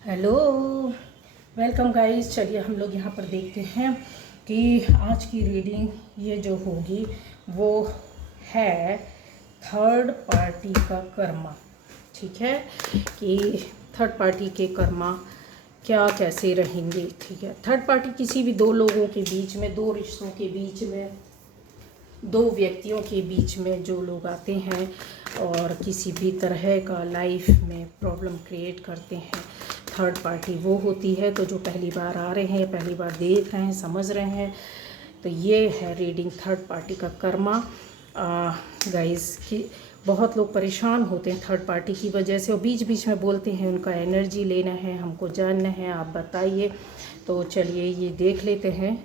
Hello, welcome guys. चलिए हम लोग यहाँ पर देखते हैं कि आज की रीडिंग ये जो होगी वो है थर्ड पार्टी का कर्मा। ठीक है कि थर्ड पार्टी के कर्मा क्या कैसे रहेंगे। ठीक है, थर्ड पार्टी किसी भी दो लोगों के बीच में, दो रिश्तों के बीच में, दो व्यक्तियों के बीच में जो लोग आते हैं और किसी भी तरह का लाइफ में प्रॉब्लम क्रिएट करते हैं, थर्ड पार्टी वो होती है। तो जो पहली बार आ रहे हैं, पहली बार देख रहे हैं, समझ रहे हैं, तो ये है रीडिंग थर्ड पार्टी का कर्मा। गाइस कि बहुत लोग परेशान होते हैं थर्ड पार्टी की वजह से और बीच बीच में बोलते हैं उनका एनर्जी लेना है, हमको जानना है, आप बताइए। तो चलिए ये देख लेते हैं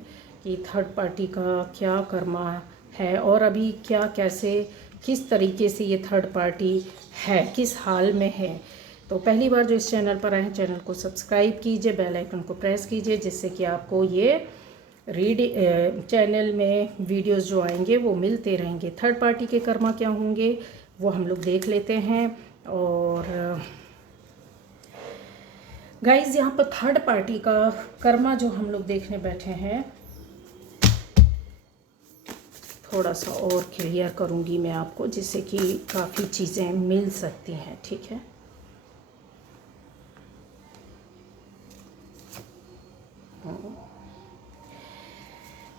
कि थर्ड पार्टी का क्या कर्मा है और अभी क्या कैसे किस तरीके से ये थर्ड पार्टी है, किस हाल में है। तो पहली बार जो इस चैनल पर आए हैं, चैनल को सब्सक्राइब कीजिए, बेल आइकन को प्रेस कीजिए, जिससे कि आपको ये चैनल में वीडियोस जो आएंगे वो मिलते रहेंगे। थर्ड पार्टी के कर्मा क्या होंगे वो हम लोग देख लेते हैं। और गाइस यहाँ पर थर्ड पार्टी का कर्मा जो हम लोग देखने बैठे हैं, थोड़ा सा और क्लियर करूँगी मैं आपको, जिससे कि काफ़ी चीज़ें मिल सकती हैं। ठीक है,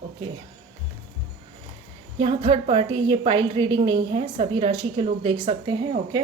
ओके। यहाँ थर्ड पार्टी, ये पाइल रीडिंग नहीं है, सभी राशि के लोग देख सकते हैं। ओके,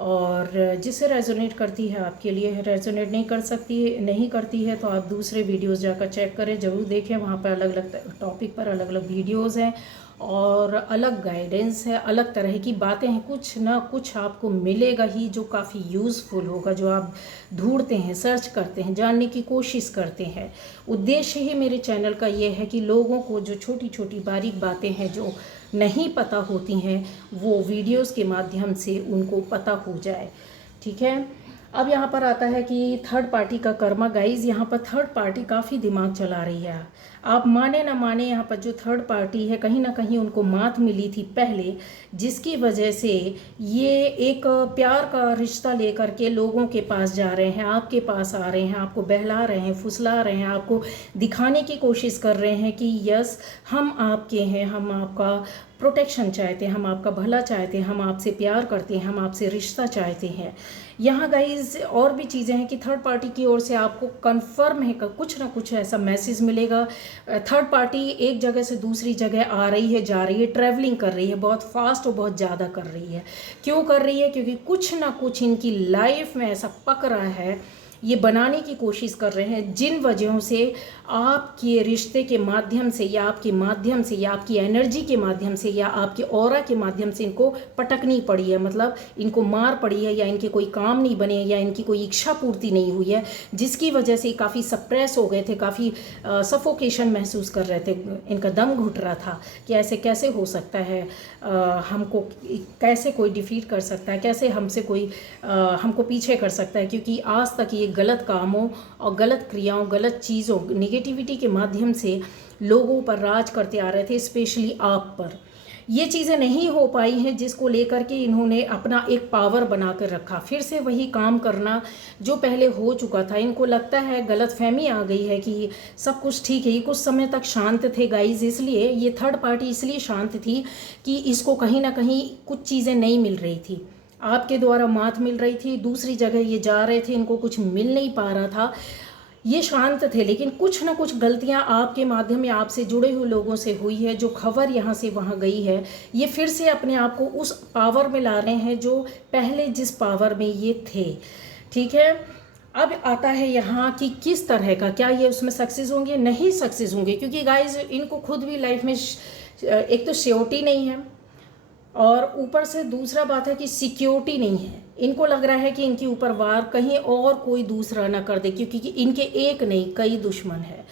और जिससे रेजोनेट करती है आपके लिए, रेजोनेट नहीं करती है तो आप दूसरे वीडियोस जाकर चेक करें, ज़रूर देखें। वहाँ पर अलग अलग टॉपिक पर अलग अलग वीडियोस हैं और अलग गाइडेंस है, अलग तरह की बातें हैं। कुछ ना कुछ आपको मिलेगा ही जो काफ़ी यूज़फुल होगा, जो आप ढूंढते हैं, सर्च करते हैं, जानने की कोशिश करते हैं। उद्देश्य ही मेरे चैनल का ये है कि लोगों को जो छोटी छोटी बारीक बातें हैं जो नहीं पता होती हैं, वो वीडियोस के माध्यम से उनको पता हो जाए। ठीक है, अब यहाँ पर आता है कि थर्ड पार्टी का कर्मा। गाइज यहाँ पर थर्ड पार्टी काफ़ी दिमाग चला रही है। आप माने ना माने, यहाँ पर जो थर्ड पार्टी है कहीं ना कहीं उनको मात मिली थी पहले, जिसकी वजह से ये एक प्यार का रिश्ता लेकर के लोगों के पास जा रहे हैं, आपके पास आ रहे हैं, आपको बहला रहे हैं, फुसला रहे हैं, आपको दिखाने की कोशिश कर रहे हैं कि यस हम आपके हैं, हम आपका प्रोटेक्शन चाहते हैं, हम आपका भला चाहते हैं, हम आपसे प्यार करते हैं, हम आपसे रिश्ता चाहते हैं। यहाँ गाइज और भी चीज़ें हैं कि थर्ड पार्टी की ओर से आपको कंफर्म है कि कुछ ना कुछ ऐसा मैसेज मिलेगा। थर्ड पार्टी एक जगह से दूसरी जगह आ रही है, जा रही है, ट्रैवलिंग कर रही है, बहुत फास्ट और बहुत ज़्यादा कर रही है। क्यों कर रही है? क्योंकि कुछ ना कुछ इनकी लाइफ में ऐसा पक रहा है, ये बनाने की कोशिश कर रहे हैं, जिन वजहों से आपके रिश्ते के माध्यम से या आपके माध्यम से या आपकी एनर्जी के माध्यम से या आपके ऑरा के माध्यम से इनको पटकनी पड़ी है, मतलब इनको मार पड़ी है, या इनके कोई काम नहीं बने, या इनकी कोई इच्छा पूर्ति नहीं हुई है, जिसकी वजह से काफ़ी सप्रेस हो गए थे, काफ़ी सफोकेशन महसूस कर रहे थे, इनका दम घुट रहा था कि ऐसे कैसे हो सकता है, हमको कैसे कोई डिफीट कर सकता है, कैसे हमसे कोई हमको पीछे कर सकता है। क्योंकि आज तक ये गलत कामों और गलत क्रियाओं, गलत चीज़ों, निगेटिविटी के माध्यम से लोगों पर राज करते आ रहे थे, स्पेशली आप पर। ये चीज़ें नहीं हो पाई हैं, जिसको लेकर के इन्होंने अपना एक पावर बना कर रखा, फिर से वही काम करना जो पहले हो चुका था। इनको लगता है, गलतफहमी आ गई है कि सब कुछ ठीक है। ये कुछ समय तक शांत थे गाइज, इसलिए ये थर्ड पार्टी इसलिए शांत थी कि इसको कहीं ना कहीं कुछ चीज़ें नहीं मिल रही थी, आपके द्वारा मात मिल रही थी, दूसरी जगह ये जा रहे थे, इनको कुछ मिल नहीं पा रहा था, ये शांत थे। लेकिन कुछ ना कुछ गलतियां आपके माध्यम या आपसे जुड़े हुए लोगों से हुई है, जो खबर यहाँ से वहाँ गई है, ये फिर से अपने आप को उस पावर में ला रहे हैं जो पहले जिस पावर में ये थे। ठीक है, अब आता है यहाँ कि किस तरह का, क्या ये उसमें सक्सेस होंगे? नहीं सक्सेस होंगे, क्योंकि गाइज इनको खुद भी लाइफ में एक तो श्योरिटी नहीं है, और ऊपर से दूसरा बात है कि सिक्योरिटी नहीं है। इनको लग रहा है कि इनके ऊपर वार कहीं और कोई दूसरा ना कर दे, क्योंकि इनके एक नहीं कई दुश्मन है,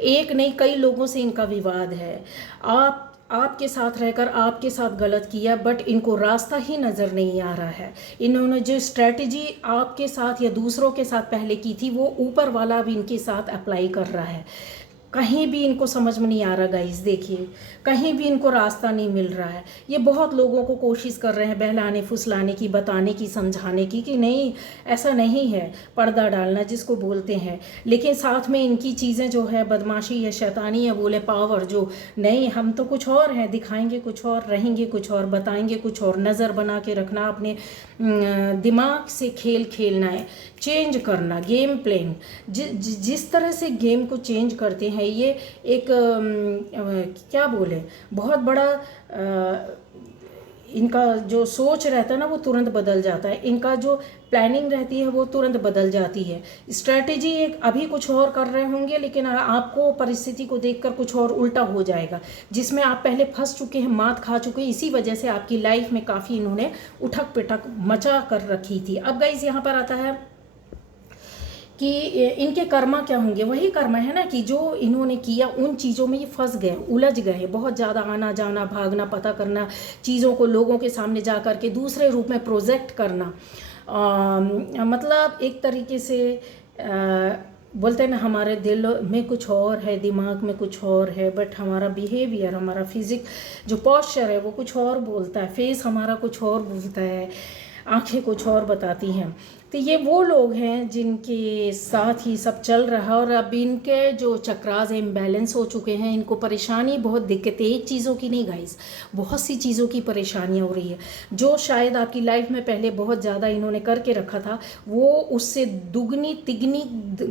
एक नहीं कई लोगों से इनका विवाद है। आपके साथ रहकर आपके साथ गलत किया, बट इनको रास्ता ही नज़र नहीं आ रहा है। इन्होंने जो स्ट्रैटेजी आपके साथ या दूसरों के साथ पहले की थी, वो ऊपर वाला भी इनके साथ अप्लाई कर रहा है। कहीं भी इनको समझ में नहीं आ रहा गाइस। देखिए कहीं भी इनको रास्ता नहीं मिल रहा है। ये बहुत लोगों को कोशिश कर रहे हैं बहलाने फुसलाने की, बताने की, समझाने की कि नहीं ऐसा नहीं है, पर्दा डालना जिसको बोलते हैं। लेकिन साथ में इनकी चीज़ें जो है बदमाशी है, शैतानी है, बोले पावर, जो नहीं हम तो कुछ और हैं, दिखाएंगे कुछ और, रहेंगे कुछ और, बताएंगे कुछ और। नज़र बना के रखना, अपने दिमाग से खेल खेलना है, चेंज करना गेम प्लान। जिस तरह से गेम को चेंज करते हैं ये एक क्या बोले, बहुत बड़ा इनका जो सोच रहता है ना वो तुरंत बदल जाता है। इनका जो प्लानिंग रहती है वो तुरंत बदल जाती है। स्ट्रैटेजी एक अभी कुछ और कर रहे होंगे लेकिन आपको परिस्थिति को देखकर कुछ और उल्टा हो जाएगा, जिसमें आप पहले फंस चुके हैं, मात खा चुके हैं। इसी वजह से आपकी लाइफ में काफ़ी इन्होंने उठक पिठक मचा कर रखी थी। अब गाइस यहाँ पर आता है कि इनके कर्मा क्या होंगे। वही कर्म है ना कि जो इन्होंने किया उन चीज़ों में ये फंस गए, उलझ गए। बहुत ज़्यादा आना जाना, भागना, पता करना, चीज़ों को लोगों के सामने जा कर के दूसरे रूप में प्रोजेक्ट करना। मतलब एक तरीके से बोलते हैं ना, हमारे दिल में कुछ और है, दिमाग में कुछ और है, बट हमारा बिहेवियर, हमारा फिजिक जो पॉस्चर है वो कुछ और बोलता है, फेस हमारा कुछ और बोलता है, आंखें कुछ और बताती हैं। तो ये वो लोग हैं जिनके साथ ही सब चल रहा है और अब इनके जो चक्रास इम्बैलेंस हो चुके हैं। इनको परेशानी, बहुत दिक्कतें, एक चीज़ों की नहीं गाइस, बहुत सी चीज़ों की परेशानियाँ हो रही है। जो शायद आपकी लाइफ में पहले बहुत ज़्यादा इन्होंने करके रखा था वो उससे दुगनी तिगनी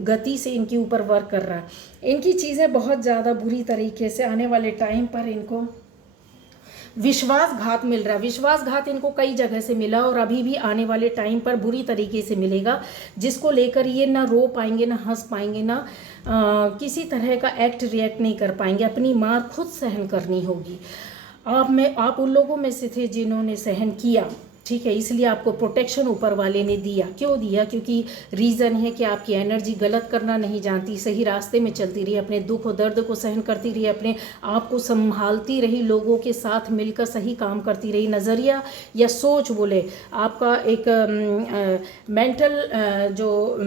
गति से इनके ऊपर वर्क कर रहा है। इनकी चीज़ें बहुत ज़्यादा बुरी तरीके से आने वाले टाइम पर इनको विश्वासघात मिल रहा है। विश्वासघात इनको कई जगह से मिला और अभी भी आने वाले टाइम पर बुरी तरीके से मिलेगा, जिसको लेकर ये ना रो पाएंगे, ना हंस पाएंगे, ना किसी तरह का एक्ट रिएक्ट नहीं कर पाएंगे। अपनी मार खुद सहन करनी होगी। आप उन लोगों में से थे जिन्होंने सहन किया, ठीक है, इसलिए आपको प्रोटेक्शन ऊपर वाले ने दिया। क्यों दिया? क्योंकि रीज़न है कि आपकी एनर्जी गलत करना नहीं जानती, सही रास्ते में चलती रही, अपने दुख और दर्द को सहन करती रही, अपने आप को संभालती रही, लोगों के साथ मिलकर सही काम करती रही। नज़रिया या सोच बोले आपका एक मेंटल जो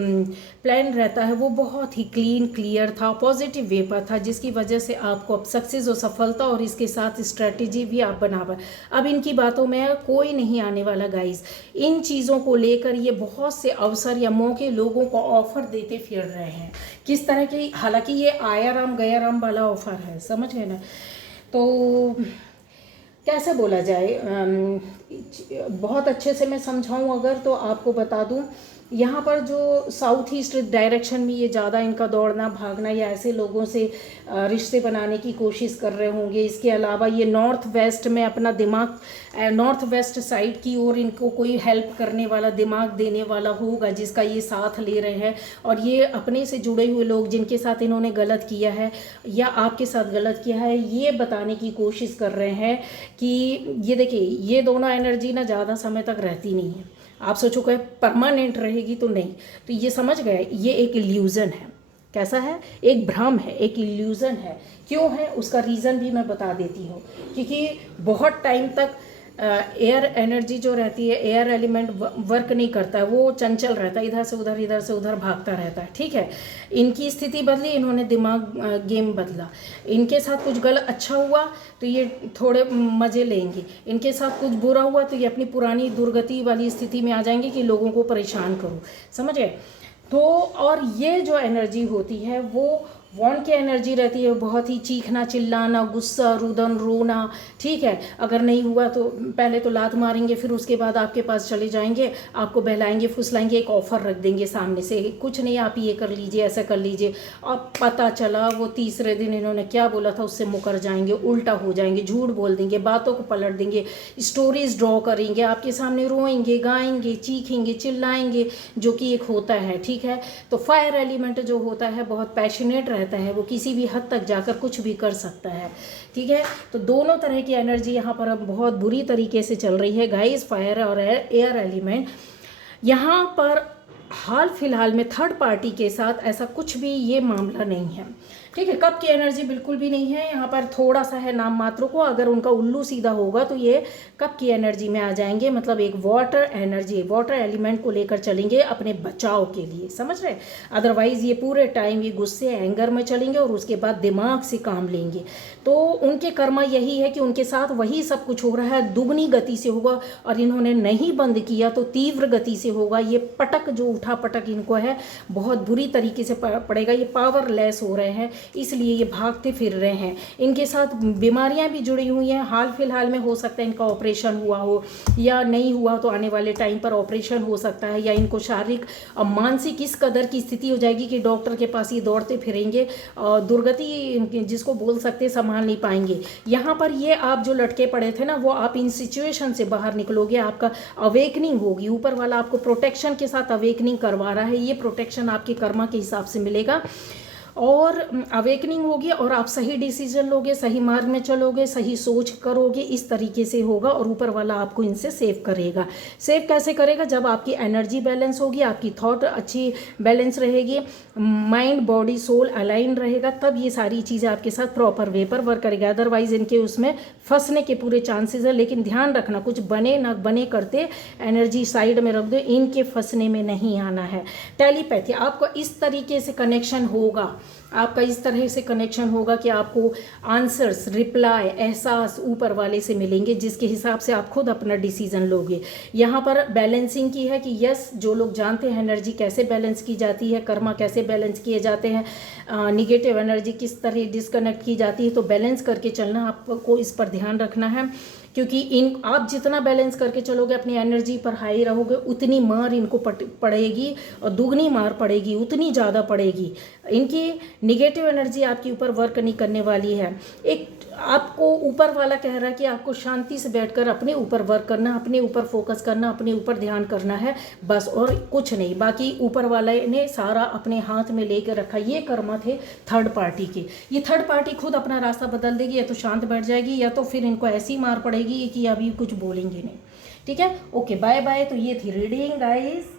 प्लान रहता है वो बहुत ही क्लीन क्लियर था, पॉजिटिव वे पर था, जिसकी वजह से आपको अब सक्सेस और सफलता और इसके साथ स्ट्रेटजी भी आप बना पाए। अब इनकी बातों में कोई नहीं आने वाला गाइस। इन चीज़ों को लेकर ये बहुत से अवसर या मौके लोगों को ऑफर देते फिर रहे हैं। किस तरह की, हालांकि ये आया राम गया राम वाला ऑफर है, समझ गए ना। तो कैसे बोला जाए, बहुत अच्छे से मैं समझाऊं अगर तो आपको बता दूं, यहाँ पर जो साउथ ईस्ट डायरेक्शन में ये ज़्यादा इनका दौड़ना भागना या ऐसे लोगों से रिश्ते बनाने की कोशिश कर रहे होंगे। इसके अलावा ये नॉर्थ वेस्ट में अपना दिमाग, नॉर्थ वेस्ट साइड की ओर इनको कोई हेल्प करने वाला, दिमाग देने वाला होगा जिसका ये साथ ले रहे हैं। और ये अपने से जुड़े हुए लोग जिनके साथ इन्होंने गलत किया है या आपके साथ गलत किया है, ये बताने की कोशिश कर रहे हैं कि ये देखिए, ये दोनों एनर्जी ना ज़्यादा समय तक रहती नहीं है। आप सोचो कि परमानेंट रहेगी तो नहीं, तो ये समझ गए, ये एक इल्यूज़न है। कैसा है? एक भ्रम है, एक इल्यूज़न है। क्यों है उसका रीज़न भी मैं बता देती हूँ। क्योंकि बहुत टाइम तक एयर एनर्जी जो रहती है, एयर एलिमेंट वर्क नहीं करता है, वो चंचल रहता है, इधर से उधर भागता रहता है, ठीक है। इनकी स्थिति बदली, इन्होंने दिमाग गेम बदला। इनके साथ कुछ गलत अच्छा हुआ तो ये थोड़े मज़े लेंगे, इनके साथ कुछ बुरा हुआ तो ये अपनी पुरानी दुर्गति वाली स्थिति में आ जाएंगे कि लोगों को परेशान करो, समझ गए। तो और ये जो एनर्जी होती है वो वॉन की एनर्जी रहती है, बहुत ही चीखना, चिल्लाना, गुस्सा, रुदन, रोना, ठीक है। अगर नहीं हुआ तो पहले तो लात मारेंगे, फिर उसके बाद आपके पास चले जाएंगे, आपको बहलाएंगे फुसलाएंगे, एक ऑफ़र रख देंगे सामने से, कुछ नहीं आप ये कर लीजिए, ऐसा कर लीजिए। अब पता चला वो तीसरे दिन इन्होंने क्या बोला था उससे मुकर जाएंगे, उल्टा हो जाएंगे, झूठ बोल देंगे, बातों को पलट देंगे, स्टोरीज ड्रॉ करेंगे, आपके सामने रोएंगे, गाएंगे, चीखेंगे, चिल्लाएंगे, जो कि एक होता है, ठीक है। तो फायर एलिमेंट जो होता है बहुत पैशनेट रहता है, वो किसी भी हद तक जाकर कुछ भी कर सकता है, ठीक है। तो दोनों तरह की एनर्जी यहाँ पर अब बहुत बुरी तरीके से चल रही है गाइस, फायर और एयर एलिमेंट। यहाँ पर हाल फिलहाल में थर्ड पार्टी के साथ ऐसा कुछ भी ये मामला नहीं है। ठीक है, कप की एनर्जी बिल्कुल भी नहीं है यहाँ पर, थोड़ा सा है नाम मात्र को। अगर उनका उल्लू सीधा होगा तो ये कप की एनर्जी में आ जाएंगे, मतलब एक वाटर एनर्जी, वाटर एलिमेंट को लेकर चलेंगे अपने बचाव के लिए, समझ रहे। अदरवाइज ये पूरे टाइम ये गुस्से एंगर में चलेंगे और उसके बाद दिमाग से काम लेंगे। तो उनके कर्मा यही है कि उनके साथ वही सब कुछ हो रहा है, दुगनी गति से होगा, और इन्होंने नहीं बंद किया तो तीव्र गति से होगा। ये पटक जो उठा पटक इनको है बहुत बुरी तरीके से पड़ेगा, ये पावरलेस हो रहे हैं, इसलिए ये भागते फिर रहे हैं। इनके साथ बीमारियां भी जुड़ी हुई हैं, हाल फिलहाल में हो सकता है इनका ऑपरेशन हुआ हो, या नहीं हुआ तो आने वाले टाइम पर ऑपरेशन हो सकता है, या इनको शारीरिक और मानसिक इस कदर की स्थिति हो जाएगी कि डॉक्टर के पास ये दौड़ते फिरेंगे, दुर्गति जिसको बोल सकते संभाल नहीं पाएंगे। यहाँ पर ये आप जो लटके पड़े थे ना, वो आप इन सिचुएशन से बाहर निकलोगे, आपका अवेकनिंग होगी, ऊपर वाला आपको प्रोटेक्शन के साथ अवेकनिंग करवा रहा है। ये प्रोटेक्शन आपके कर्मा के हिसाब से मिलेगा और अवेकनिंग होगी, और आप सही डिसीजन लोगे, सही मार्ग में चलोगे, सही सोच करोगे, इस तरीके से होगा। और ऊपर वाला आपको इनसे सेव करेगा। सेव कैसे करेगा? जब आपकी एनर्जी बैलेंस होगी, आपकी थॉट अच्छी बैलेंस रहेगी, माइंड बॉडी सोल अलाइन रहेगा, तब ये सारी चीज़ें आपके साथ प्रॉपर वे पर वर्क करेगा। अदरवाइज इनके उसमें फंसने के पूरे चांसेस है। लेकिन ध्यान रखना, कुछ बने ना बने करते एनर्जी साइड में रख दो, इनके फंसने में नहीं आना है। टेलीपैथी आपको इस तरीके से कनेक्शन होगा, आपका इस तरह से कनेक्शन होगा कि आपको आंसर्स, रिप्लाई, एहसास ऊपर वाले से मिलेंगे, जिसके हिसाब से आप खुद अपना डिसीजन लोगे। यहाँ पर बैलेंसिंग की है कि यस, जो लोग जानते हैं एनर्जी कैसे बैलेंस की जाती है, कर्मा कैसे बैलेंस किए जाते हैं, निगेटिव एनर्जी किस तरह डिस्कनेक्ट की जाती है, तो बैलेंस करके चलना आपको, इस पर ध्यान रखना है। क्योंकि इन आप जितना बैलेंस करके चलोगे, अपनी एनर्जी पर हाई रहोगे, उतनी मार इनको पड़ेगी, और दुगनी मार पड़ेगी, उतनी ज़्यादा पड़ेगी। इनकी निगेटिव एनर्जी आपके ऊपर वर्क नहीं करने वाली है। एक आपको ऊपर वाला कह रहा है कि आपको शांति से बैठकर अपने ऊपर वर्क करना, अपने ऊपर फोकस करना, अपने ऊपर ध्यान करना है बस, और कुछ नहीं। बाकी ऊपर वाले ने सारा अपने हाथ में लेकर रखा। ये कर्म थे थर्ड पार्टी के। ये थर्ड पार्टी खुद अपना रास्ता बदल देगी, या तो शांत बैठ जाएगी, या तो फिर इनको ऐसी मार पड़ेगी कि अभी कुछ बोलेंगे नहीं। ठीक है, ओके, बाय बाय। तो ये थी रीडिंग गाइस।